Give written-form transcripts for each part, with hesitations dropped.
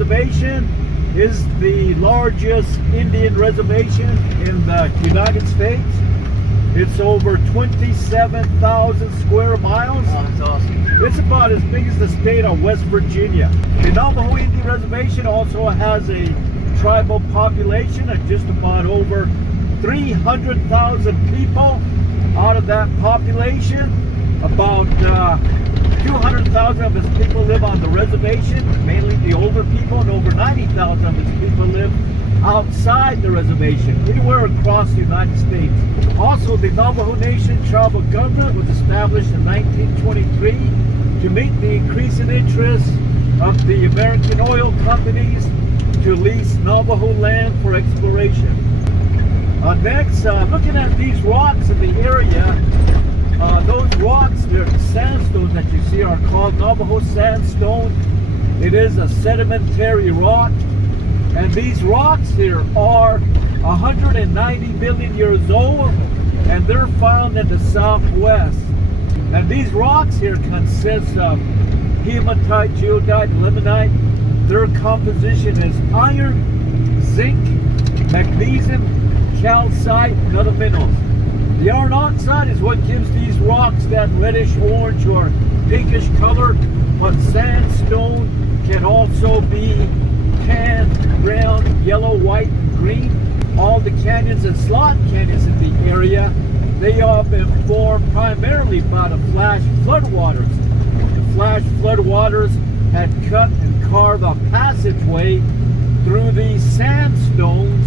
Reservation is the largest Indian reservation in the United States. It's over 27,000 square miles. Oh, that's awesome. It's about as big as the state of West Virginia. The Navajo Indian Reservation also has a tribal population of just about over 300,000 people. Out of that population, about 200,000 of its people live on the reservation, mainly the older people, and over 90,000 of its people live outside the reservation, anywhere across the United States. Also, the Navajo Nation tribal government was established in 1923 to meet the increasing interest of the American oil companies to lease Navajo land for exploration. Next, looking at these rocks in the area, those rocks, they're sandstones that you see, are called Navajo sandstone. It is a sedimentary rock, and these rocks here are 190 million years old, and they're found in the southwest. And these rocks here consist of hematite, geodite, limonite. Their composition is iron, zinc, magnesium, calcite, and other minerals. The iron oxide is what gives these rocks that reddish orange or pinkish color, but sandstone can also be tan, brown, yellow, white, and green. All the canyons and slot canyons in the area, they have been formed primarily by the flash floodwaters. The flash floodwaters had cut and carved a passageway through these sandstones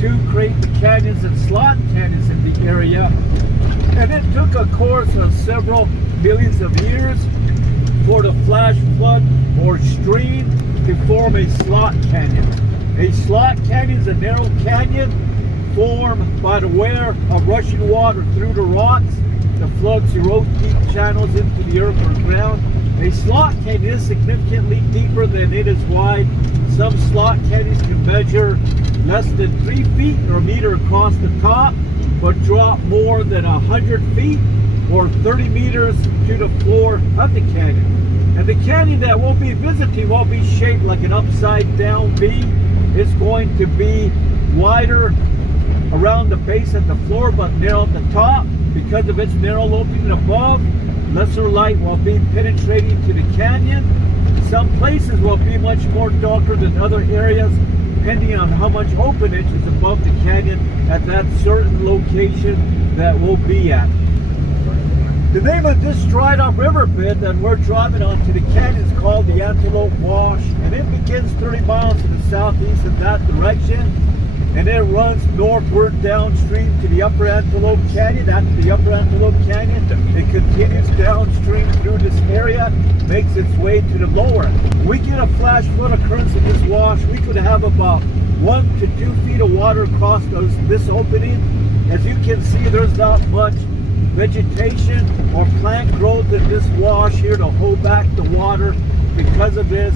to create the canyons and slot canyons in the area. And it took a course of several millions of years for the flash flood or stream to form a slot canyon. A slot canyon is a narrow canyon formed by the wear of rushing water through the rocks. The floods erode deep channels into the earth or ground. A slot canyon is significantly deeper than it is wide. Some slot canyons can measure less than 3 feet or a meter across the top, but drop more than 100 feet or 30 meters to the floor of the canyon. And the canyon that we'll be visiting will be shaped like an upside down V. It's going to be wider around the base at the floor, but narrow at the top. Because of its narrow opening above, lesser light will be penetrating to the canyon. Some places will be much more darker than other areas, depending on how much openage is above the canyon at that certain location that we'll be at. The name of this dried up riverbed that we're driving onto the canyon is called the Antelope Wash, and it begins 30 miles to the southeast in that direction, and it runs northward downstream to the Upper Antelope Canyon. After the Upper Antelope Canyon, it continues downstream through this area, makes its way to the lower. We get a flash flood occurrence in this wash, we could have about 1 to 2 feet of water across this opening. As you can see, there's not much vegetation or plant growth in this wash here to hold back the water. Because of this,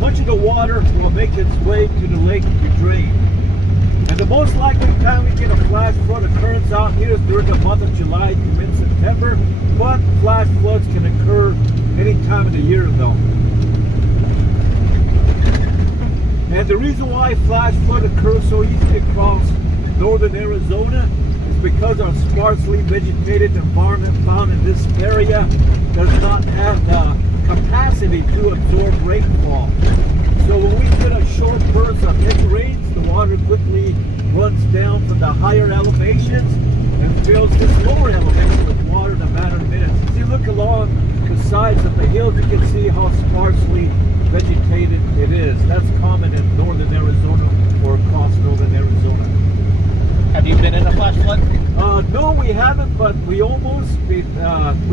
much of the water will make its way to the lake to drain. And the most likely time we get a flash flood occurrence out here is during the month of July to mid-September, but flash floods can occur any time of the year though. And the reason why flash flood occurs so easily across northern Arizona is because our sparsely vegetated environment found in this area does not have the capacity to absorb rainfall. So when we get a short burst of heavy rains, the water quickly runs down from the higher elevations and fills this lower elevation with water in a matter of minutes. As you look along the sides of the hills, you can see how sparsely vegetated it is. That's common in northern Arizona or across northern Arizona. Have you been in a flash flood? No, we haven't, but we almost, we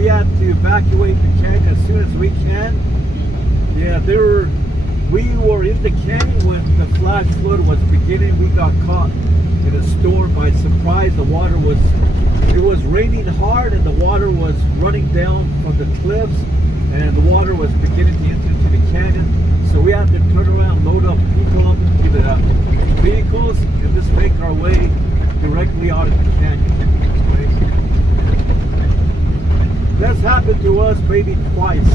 had to evacuate the canyon as soon as we can. Yeah, we were in the canyon when the flash flood was beginning. We got caught in a storm by surprise. It was raining hard and the water was running down from the cliffs, and the water was beginning to enter into the canyon. So we had to turn around, load up people up into the vehicles, and just make our way directly out of the canyon. That's happened to us maybe twice.